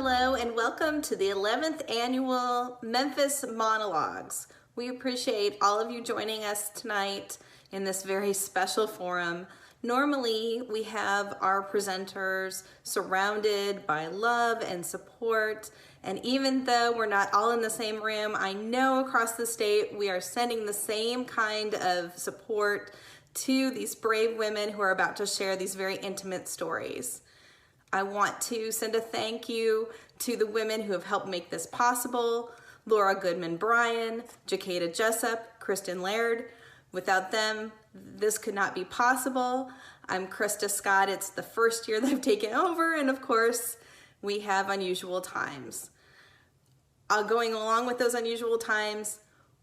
Hello and welcome to the 11th annual Memphis Monologues. We appreciate all of you joining us tonight in this very special forum. Normally we have our presenters surrounded by love and support, and even though we're not all in the same room, I know across the state we are sending the same kind of support to these brave women who are about to share these very intimate stories. I want to send a thank you to the women who have helped make this possible: Laura Goodman-Bryan, Jacada Jessup, Kristen Laird. Without them, this could not be possible. I'm Krista Scott. It's the first year that I've taken over, and of course, we have unusual times. Going along with those unusual times,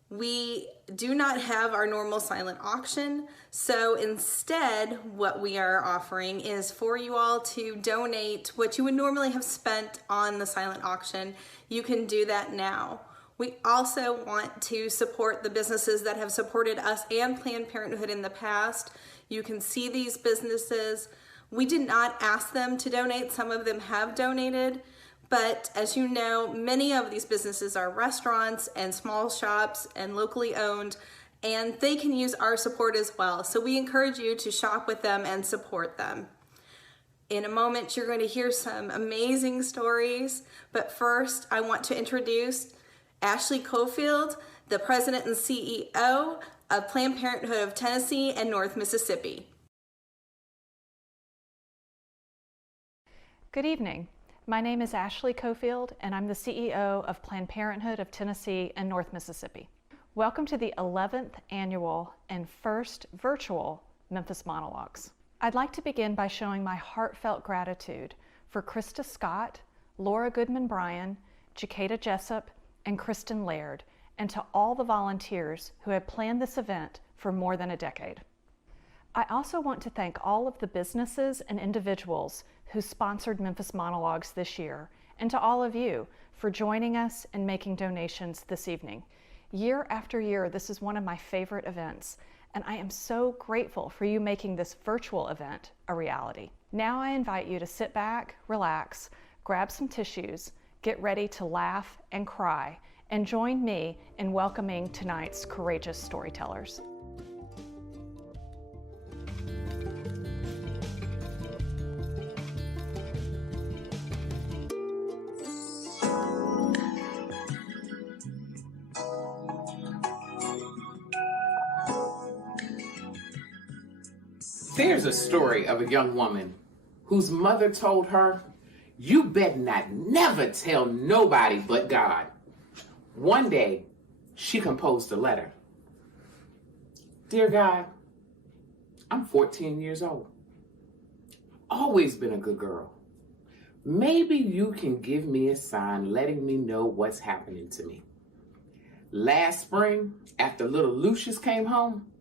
we do not have our normal silent auction, so instead what we are offering is for you all to donate what you would normally have spent on the silent auction. You can do that now. We also want to support the businesses that have supported us and Planned Parenthood in the past. You can see these businesses. We did not ask them to donate. Some of them have donated. But as you know, many of these businesses are restaurants and small shops and locally owned, and they can use our support as well. So we encourage you to shop with them and support them. In a moment, you're going to hear some amazing stories. But first, I want to introduce Ashley Cofield, the president and CEO of Planned Parenthood of Tennessee and North Mississippi. Good evening. My name is Ashley Cofield, and I'm the CEO of Planned Parenthood of Tennessee and North Mississippi. Welcome to the 11th annual and first virtual Memphis Monologues. I'd like to begin by showing my heartfelt gratitude for Krista Scott, Laura Goodman-Bryan, Jacada Jessup, and Kristen Laird, and to all the volunteers who have planned this event for more than a decade. I also want to thank all of the businesses and individuals who sponsored Memphis Monologues this year, and to all of you for joining us and making donations this evening. Year after year, this is one of my favorite events, and I am so grateful for you making this virtual event a reality. Now I invite you to sit back, relax, grab some tissues, get ready to laugh and cry, and join me in welcoming tonight's courageous storytellers. There's a story of a young woman whose mother told her, "You better not never tell nobody but God." One day, she composed a letter. "Dear God, I'm 14 years old. Always been a good girl. Maybe you can give me a sign letting me know what's happening to me. Last spring, after little Lucius came home,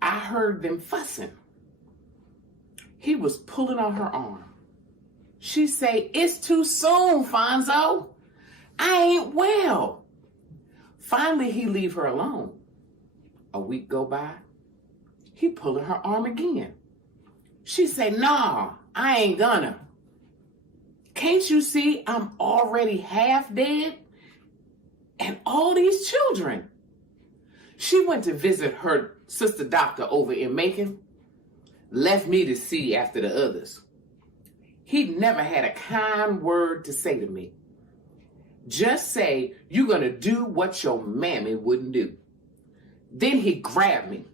I heard them fussing. He was pulling on her arm. She say, 'It's too soon, Fonzo. I ain't well.' Finally, he leave her alone. A week go by. He pulling her arm again. She say, 'Nah, I ain't gonna. Can't you see I'm already half dead? And all these children.' She went to visit her sister doctor over in Macon, left me to see after the others. He'd never had a kind word to say to me. Just say, 'You're gonna do what your mammy wouldn't do.' Then he grabbed me.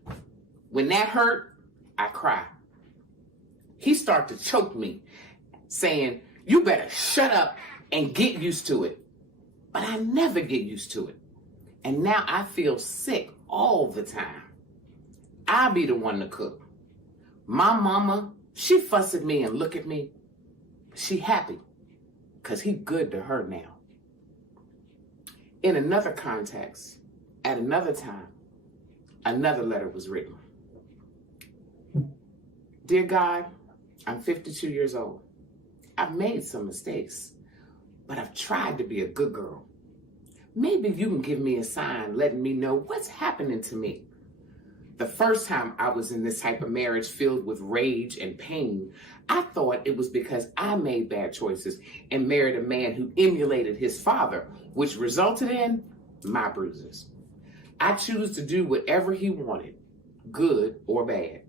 When that hurt, I cried. He started to choke me, saying, 'You better shut up and get used to it.' But I never get used to it. And now I feel sick all the time. I be the one to cook. My mama, she fuss at me and look at me. She happy, 'cause he good to her now." In another context, at another time, another letter was written. "Dear God, I'm 52 years old. I've made some mistakes, but I've tried to be a good girl. Maybe you can give me a sign letting me know what's happening to me. The first time I was in this type of marriage filled with rage and pain, I thought it was because I made bad choices and married a man who emulated his father, which resulted in my bruises. I choose to do whatever he wanted, good or bad.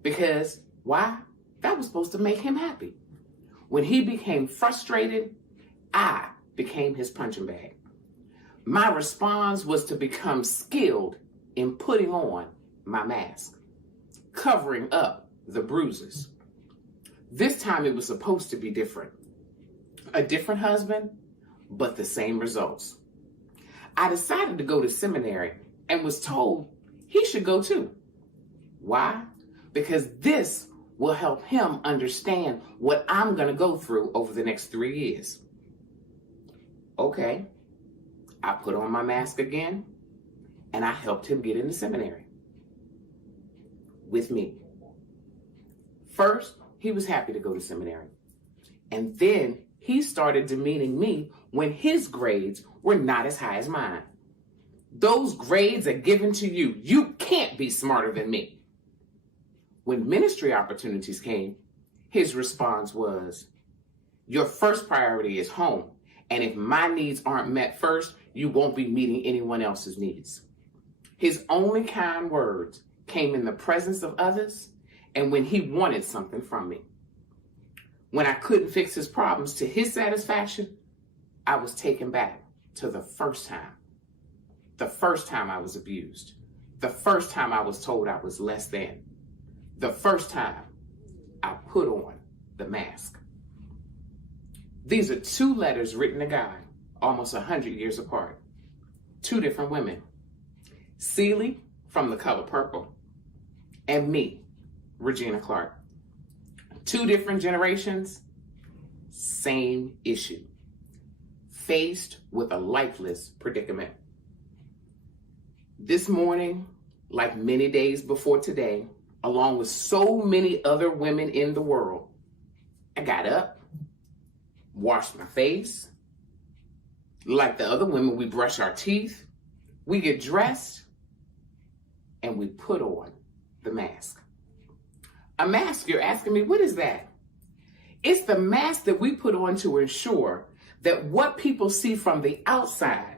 Because, why? That was supposed to make him happy. When he became frustrated, I became his punching bag. My response was to become skilled in putting on my mask, covering up the bruises. This time it was supposed to be different. A different husband, but the same results. I decided to go to seminary and was told he should go too. Why? Because this will help him understand what I'm going to go through over the next 3 years. Okay, I put on my mask again and I helped him get into seminary with me. First, he was happy to go to seminary. And then he started demeaning me when his grades were not as high as mine. Those grades are given to you. You can't be smarter than me. When ministry opportunities came, his response was, your first priority is home. And if my needs aren't met first, you won't be meeting anyone else's needs. His only kind words came in the presence of others and when he wanted something from me. When I couldn't fix his problems to his satisfaction, I was taken back to the first time. The first time I was abused. The first time I was told I was less than. The first time I put on the mask. These are 2 letters written to God, almost 100 years apart. 2 different women. Celie from The Color Purple and me, Regina Clarke. 2 different generations, same issue. Faced with a lifeless predicament. This morning, like many days before today, along with so many other women in the world, I got up, washed my face. Like the other women, we brush our teeth, we get dressed, and we put on the mask. A mask, you're asking me, what is that? It's the mask that we put on to ensure that what people see from the outside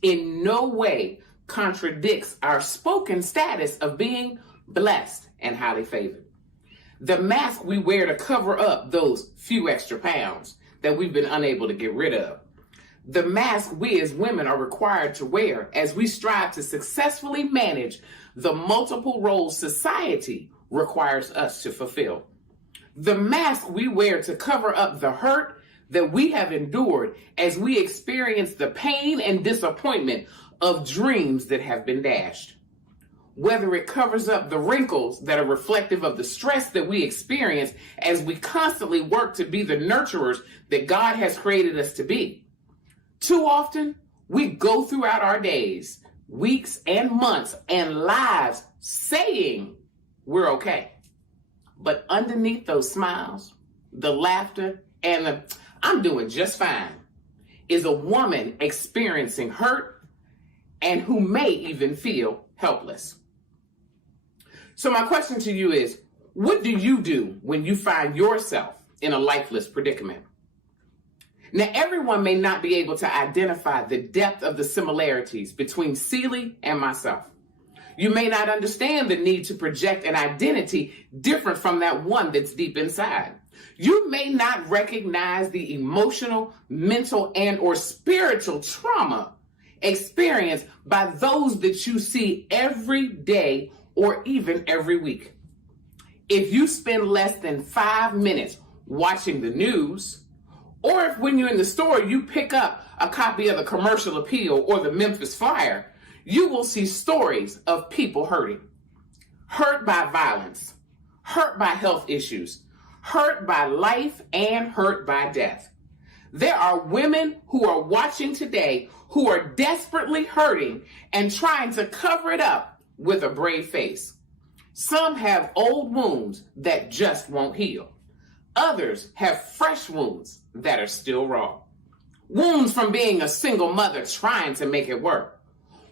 in no way contradicts our spoken status of being blessed and highly favored. The mask we wear to cover up those few extra pounds that we've been unable to get rid of. The mask we as women are required to wear as we strive to successfully manage the multiple roles society requires us to fulfill. The mask we wear to cover up the hurt that we have endured as we experience the pain and disappointment of dreams that have been dashed. Whether it covers up the wrinkles that are reflective of the stress that we experience as we constantly work to be the nurturers that God has created us to be. Too often, we go throughout our days, weeks, and months, and lives saying we're okay. But underneath those smiles, the laughter, and the I'm doing just fine, is a woman experiencing hurt and who may even feel helpless. So my question to you is, what do you do when you find yourself in a lifeless predicament? Now, everyone may not be able to identify the depth of the similarities between Celie and myself. You may not understand the need to project an identity different from that one that's deep inside. You may not recognize the emotional, mental, and or spiritual trauma experienced by those that you see every day or even every week. If you spend less than 5 minutes watching the news, or if when you're in the store you pick up a copy of the Commercial Appeal or the Memphis Flyer, you will see stories of people hurting. Hurt by violence, hurt by health issues, hurt by life, and hurt by death. There are women who are watching today who are desperately hurting and trying to cover it up with a brave face. Some have old wounds that just won't heal. Others have fresh wounds that are still raw. Wounds from being a single mother trying to make it work.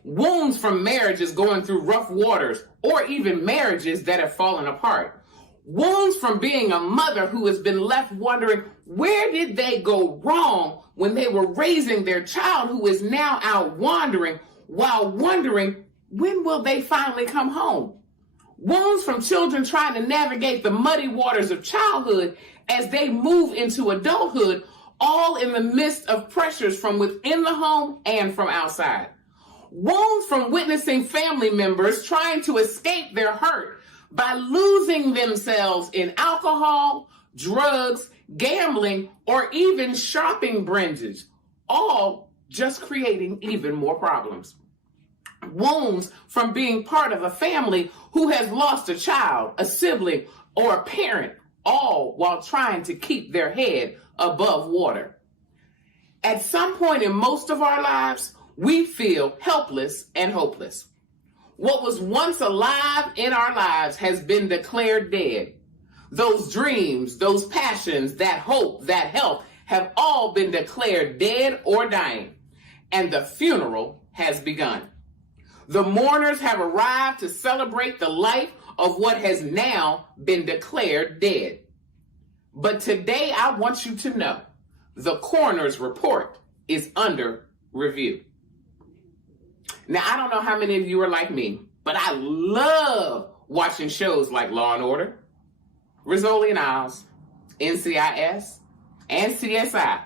wounds from marriages going through rough waters, or even marriages that have fallen apart. Wounds from being a mother who has been left wondering, where did they go wrong when they were raising their child who is now out wandering, while wondering, when will they finally come home? Wounds from children trying to navigate the muddy waters of childhood as they move into adulthood, all in the midst of pressures from within the home and from outside. Wounds from witnessing family members trying to escape their hurt by losing themselves in alcohol, drugs, gambling, or even shopping binges, all just creating even more problems. Wounds from being part of a family who has lost a child, a sibling, or a parent, all while trying to keep their head above water. At some point in most of our lives, we feel helpless and hopeless. What was once alive in our lives has been declared dead. Those dreams, those passions, that hope, that help have all been declared dead or dying, and the funeral has begun. The mourners have arrived to celebrate the life of what has now been declared dead. But today I want you to know the coroner's report is under review. Now, I don't know how many of you are like me, but I love watching shows like Law and Order, Rizzoli and Isles, NCIS, and CSI,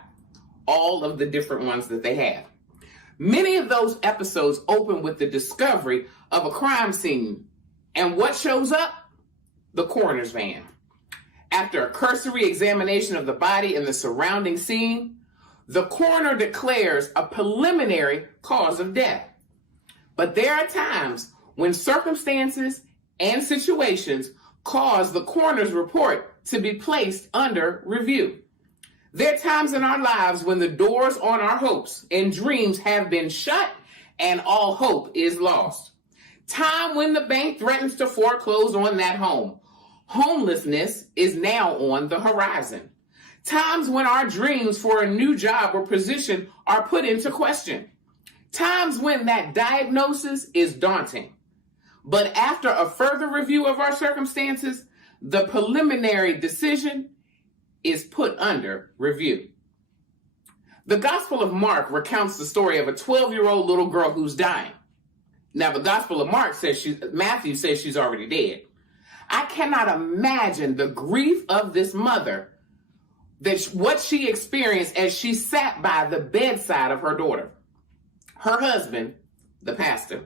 all of the different ones that they have. Many of those episodes open with the discovery of a crime scene, and what shows up? The coroner's van. After a cursory examination of the body and the surrounding scene, the coroner declares a preliminary cause of death. But there are times when circumstances and situations cause the coroner's report to be placed under review. There are times in our lives when the doors on our hopes and dreams have been shut and all hope is lost. Time when the bank threatens to foreclose on that home. Homelessness is now on the horizon. Times when our dreams for a new job or position are put into question. Times when that diagnosis is daunting. But after a further review of our circumstances, the preliminary decision is put under review. The Gospel of Mark recounts the story of a 12-year-old little girl who's dying. Now, the Gospel of Matthew says she's already dead. I cannot imagine the grief of this mother, what she experienced as she sat by the bedside of her daughter. Her husband, the pastor,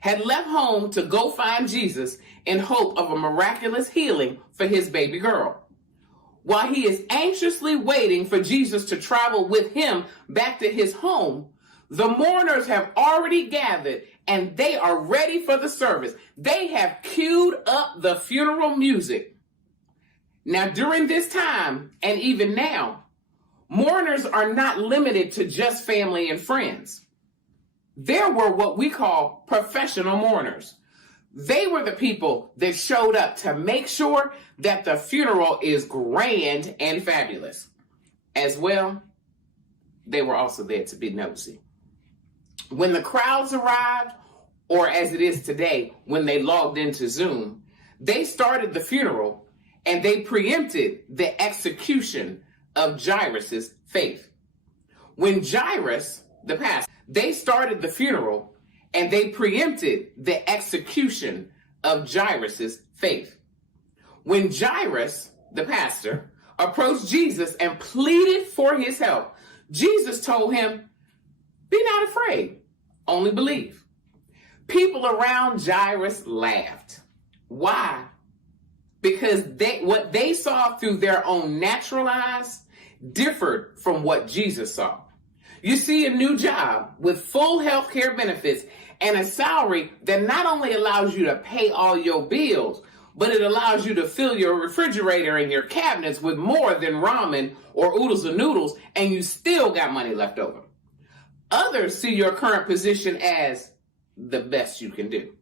had left home to go find Jesus in hope of a miraculous healing for his baby girl. While he is anxiously waiting for Jesus to travel with him back to his home, the mourners have already gathered and they are ready for the service. They have queued up the funeral music. Now, during this time, and even now, mourners are not limited to just family and friends. There were what we call professional mourners. They were the people that showed up to make sure that the funeral is grand and fabulous. As well, they were also there to be nosy. When the crowds arrived, or as it is today, when they logged into Zoom, they started the funeral and they preempted the execution of Jairus' faith. When Jairus, the pastor, they started the funeral and they preempted the execution of Jairus' faith. When Jairus, the pastor, approached Jesus and pleaded for his help, Jesus told him, "Be not afraid, only believe." People around Jairus laughed. Why? Because what they saw through their own natural eyes differed from what Jesus saw. You see, a new job with full health care benefits and a salary that not only allows you to pay all your bills, but it allows you to fill your refrigerator and your cabinets with more than ramen or oodles and noodles, and you still got money left over. Others see your current position as the best you can do.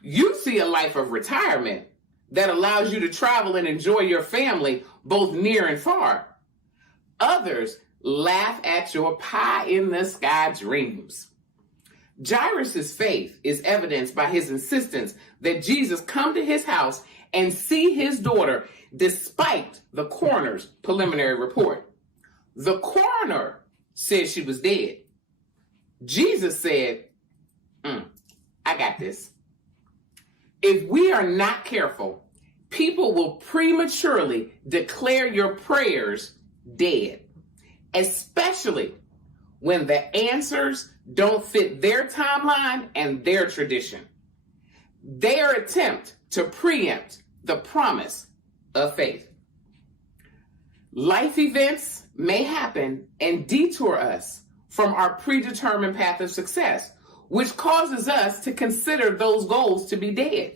You see a life of retirement that allows you to travel and enjoy your family both near and far. Others laugh at your pie in the sky dreams. Jairus' faith is evidenced by his insistence that Jesus come to his house and see his daughter despite the coroner's preliminary report. The coroner said she was dead. Jesus said, I got this. If we are not careful, people will prematurely declare your prayers dead, especially when the answers don't fit their timeline and their tradition. Their attempt to preempt the promise of faith. Life events may happen and detour us from our predetermined path of success, which causes us to consider those goals to be dead.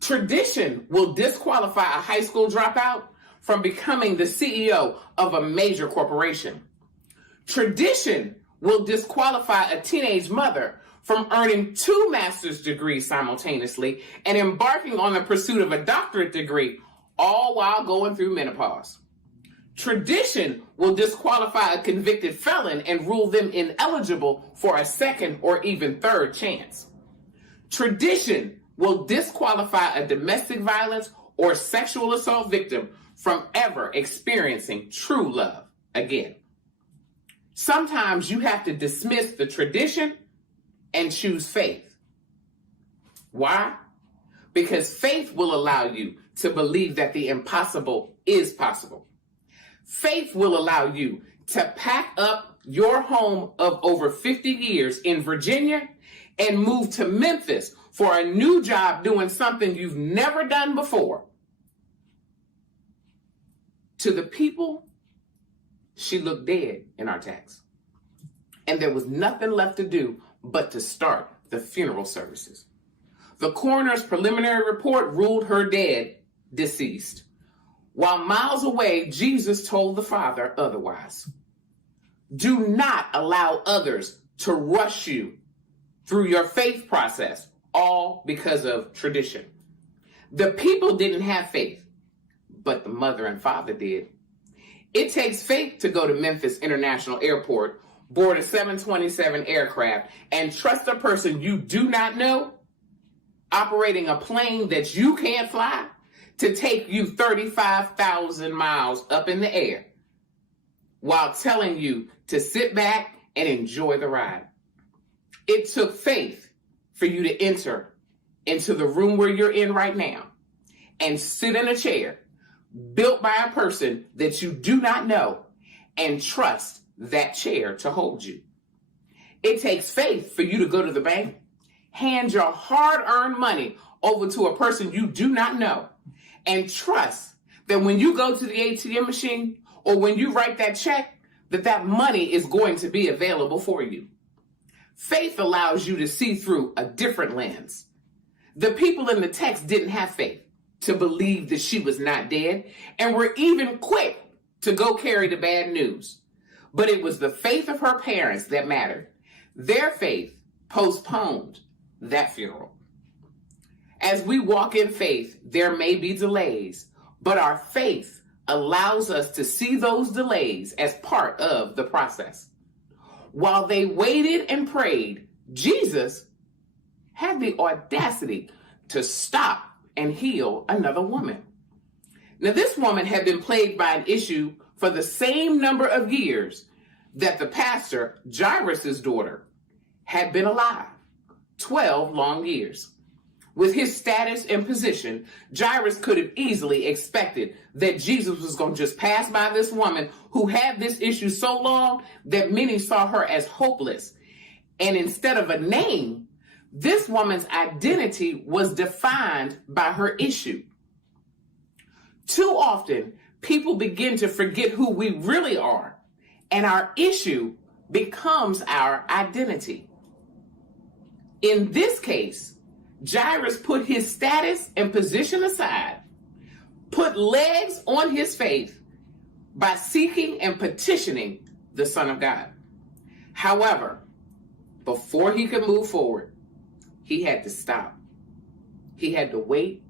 Tradition will disqualify a high school dropout from becoming the CEO of a major corporation. Tradition will disqualify a teenage mother from earning 2 master's degrees simultaneously and embarking on the pursuit of a doctorate degree, all while going through menopause. Tradition will disqualify a convicted felon and rule them ineligible for a second or even third chance. Tradition will disqualify a domestic violence or sexual assault victim from ever experiencing true love again. Sometimes you have to dismiss the tradition and choose faith. Why? Because faith will allow you to believe that the impossible is possible. Faith will allow you to pack up your home of over 50 years in Virginia and move to Memphis for a new job doing something you've never done before. To the people, she looked dead in our text. And there was nothing left to do but to start the funeral services. The coroner's preliminary report ruled her dead, deceased. While miles away, Jesus told the Father otherwise. Do not allow others to rush you through your faith process, all because of tradition. The people didn't have faith, but the mother and father did. It takes faith to go to Memphis International Airport, board a 727 aircraft, and trust a person you do not know, operating a plane that you can't fly, to take you 35,000 miles up in the air while telling you to sit back and enjoy the ride. It took faith for you to enter into the room where you're in right now and sit in a chair built by a person that you do not know and trust that chair to hold you. It takes faith for you to go to the bank, hand your hard-earned money over to a person you do not know, and trust that when you go to the ATM machine or when you write that check, that money is going to be available for you. Faith allows you to see through a different lens. The people in the text didn't have faith to believe that she was not dead and were even quick to go carry the bad news. But it was the faith of her parents that mattered. Their faith postponed that funeral. As we walk in faith, there may be delays, but our faith allows us to see those delays as part of the process. While they waited and prayed, Jesus had the audacity to stop and heal another woman. Now, this woman had been plagued by an issue for the same number of years that the pastor, Jairus' daughter, had been alive, 12 long years. With his status and position, Jairus could have easily expected that Jesus was going to just pass by this woman who had this issue so long that many saw her as hopeless. And instead of a name, this woman's identity was defined by her issue. Too often, people begin to forget who we really are, and our issue becomes our identity. In this case, Jairus put his status and position aside, put legs on his faith by seeking and petitioning the Son of God. However, before he could move forward, he had to stop. He had to wait,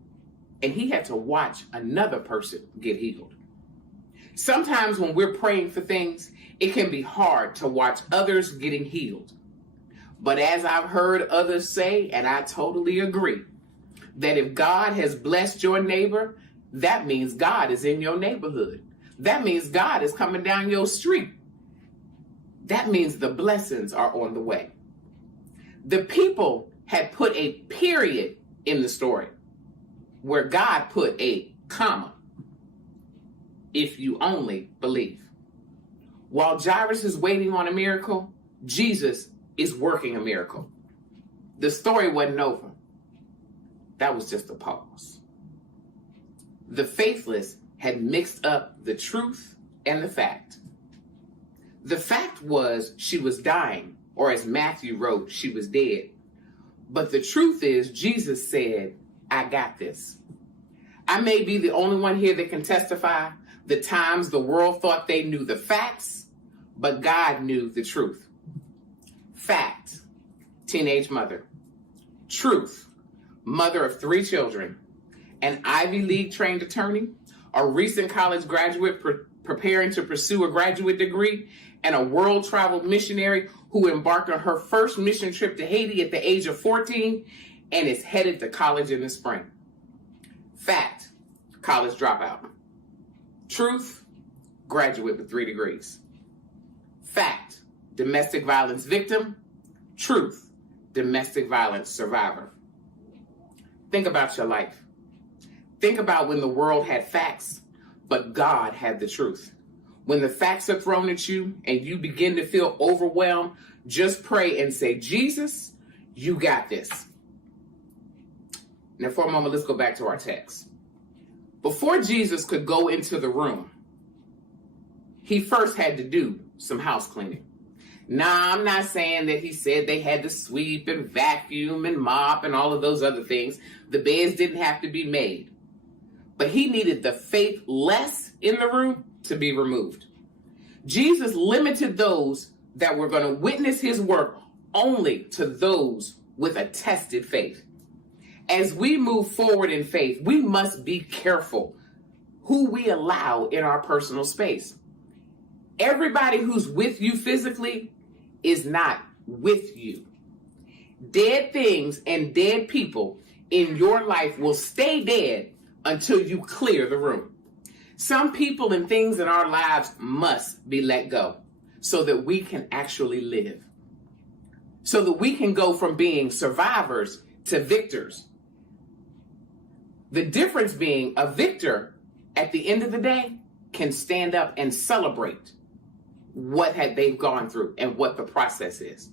and he had to watch another person get healed. Sometimes when we're praying for things, it can be hard to watch others getting healed. But as I've heard others say, and I totally agree, that if God has blessed your neighbor, that means God is in your neighborhood. That means God is coming down your street. That means the blessings are on the way. The people had put a period in the story where God put a comma. If you only believe. While Jairus is waiting on a miracle, Jesus is working a miracle. The story wasn't over. That was just a pause. The faithless had mixed up the truth and the fact. The fact was she was dying, or as Matthew wrote, she was dead. But the truth is, Jesus said, I got this. I may be the only one here that can testify the times the world thought they knew the facts, but God knew the truth. Fact, teenage mother. Truth, mother of 3 children, an Ivy League trained attorney, a recent college graduate preparing to pursue a graduate degree, and a world traveled missionary who embarked on her first mission trip to Haiti at the age of 14 and is headed to college in the spring. Fact, college dropout. Truth, graduate with 3 degrees. Fact, domestic violence victim. Truth, domestic violence survivor. Think about your life. Think about when the world had facts, but God had the truth. When the facts are thrown at you and you begin to feel overwhelmed, just pray and say, Jesus, you got this. Now for a moment, let's go back to our text. Before Jesus could go into the room, he first had to do some house cleaning. Now, I'm not saying that he said they had to sweep and vacuum and mop and all of those other things. The beds didn't have to be made. But he needed the faithless in the room to be removed. Jesus limited those that were going to witness his work only to those with a tested faith. As we move forward in faith, we must be careful who we allow in our personal space. Everybody who's with you physically is not with you. Dead things and dead people in your life will stay dead until you clear the room. Some people and things in our lives must be let go so that we can actually live. So that we can go from being survivors to victors. The difference being a victor at the end of the day can stand up and celebrate what they've gone through and what the process is.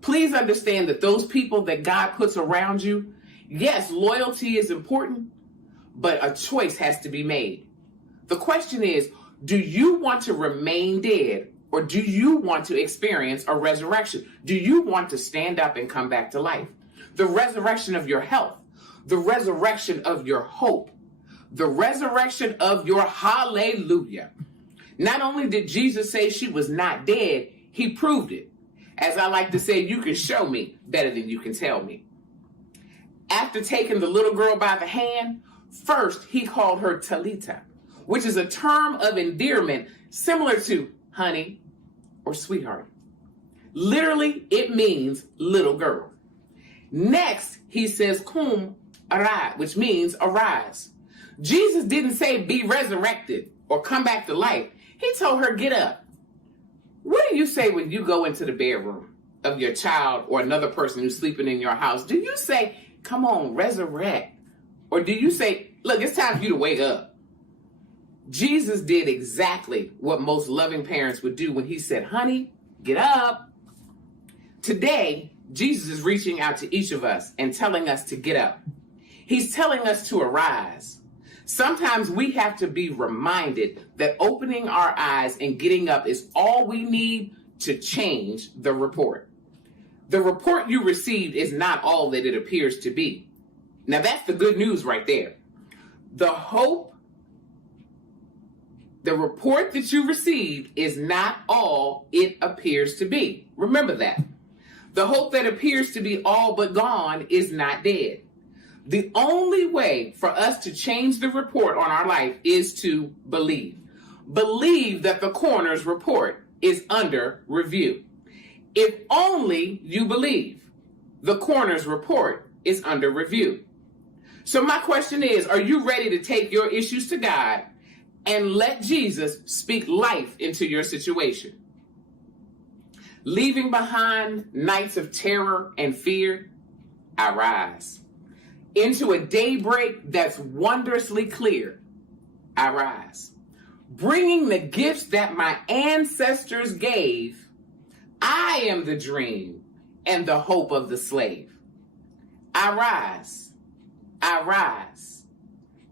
Please understand that those people that God puts around you, yes, loyalty is important, but a choice has to be made. The question is, do you want to remain dead or do you want to experience a resurrection? Do you want to stand up and come back to life? The resurrection of your health, the resurrection of your hope, the resurrection of your hallelujah. Not only did Jesus say she was not dead, he proved it. As I like to say, you can show me better than you can tell me. After taking the little girl by the hand, first he called her Talita, which is a term of endearment similar to honey or sweetheart. Literally, it means little girl. Next, he says cum arise, which means arise. Jesus didn't say be resurrected or come back to life. He told her, get up. What do you say when you go into the bedroom of your child or another person who's sleeping in your house? Do you say, come on, resurrect? Or do you say, look, it's time for you to wake up? Jesus did exactly what most loving parents would do when he said, honey, get up. Today, Jesus is reaching out to each of us and telling us to get up. He's telling us to arise. Sometimes we have to be reminded that opening our eyes and getting up is all we need to change the report. The report you received is not all that it appears to be. Now that's the good news right there. The report that you received is not all it appears to be. Remember that. The hope that appears to be all but gone is not dead. The only way for us to change the report on our life is to believe. Believe that the coroner's report is under review. If only you believe. The coroner's report is under review. So my question is, are you ready to take your issues to God and let Jesus speak life into your situation? Leaving behind nights of terror and fear, I rise. Into a daybreak that's wondrously clear, I rise. Bringing the gifts that my ancestors gave, I am the dream and the hope of the slave. I rise, I rise,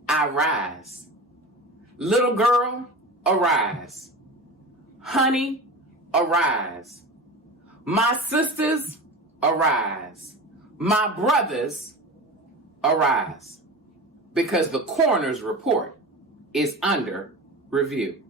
I rise. Little girl, arise. Honey, arise. My sisters, arise. My brothers, arise. Because the coroner's report is under review.